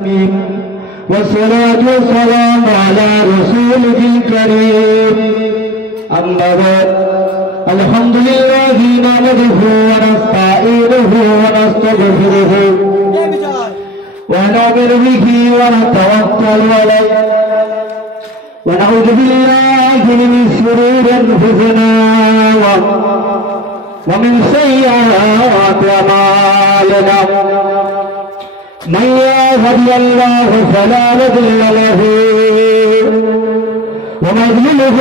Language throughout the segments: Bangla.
والصلاة والسلام على رسوله الكريم أما بعد الحمد لله نحمده ونستعينه ونستغفره ونؤمن به ونتوكل عليه ونعوذ بالله من شرور أنفسنا ومن سيئات أعمالنا من يهد الله فلا مضل له ومن يضلل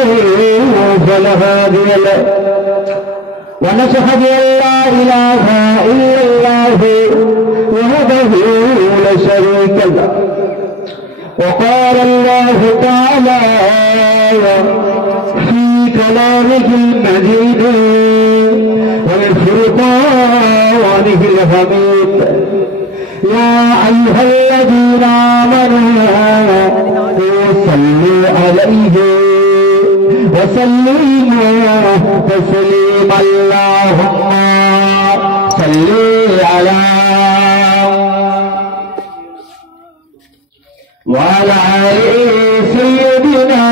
فلا هادي له ونشهد أن لا إله إلا الله وحده لا شريك له وقال الله تعالى في كلامه المجيد والفرقانه الحميد يا أيها الذين آمنوا صلوا عليه وسلموا تسليما اللهم صل على وعلى آل سيدنا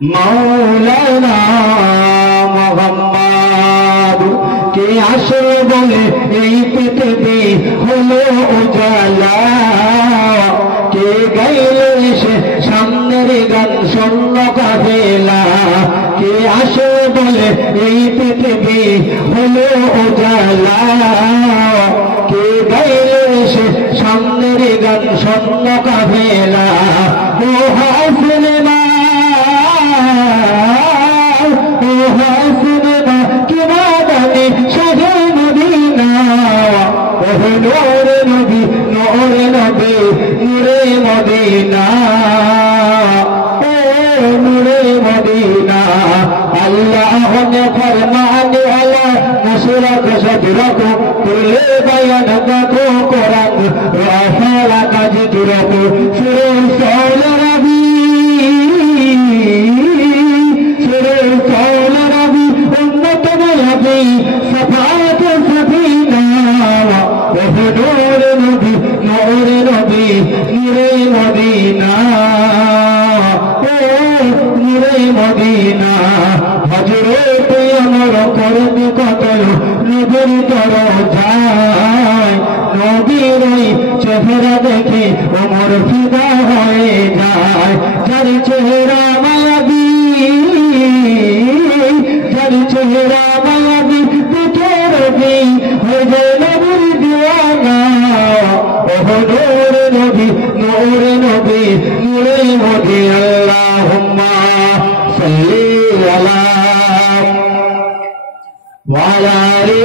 مولانا محمد के आशर बोले पृथ्वी हलो उजाला के गैले सामনের গান শূন্য কাফেলা के आशर बोले पृथ्वी हलो उजाला के गैले सामনের গান শূন্য কাফেলা ও হাসিনা नूर नबी नूरे मदीना ओ नूरे मदीना अल्लाह ने फरमान अला नसरत सदरको तुले बयान को कुरान रफाला का जिक्र सुर सौल रबी उम्मत नबी सफात सफीना नूर नबी नूरे मदीना ओ नूरे मदीना हजरत अमर करनी कतल नबीर दरजाय नबीर चेहरा देखे उमर फिदा हয়ে যায় যার চেহারা মায়াবী যার চেহারা মায়াবী দেখে রবি হয়ে যায় নবীর দিওয়ানা नूर नबी नूरे मदी अल्लाहुम्मा सल्ली अला वाला रे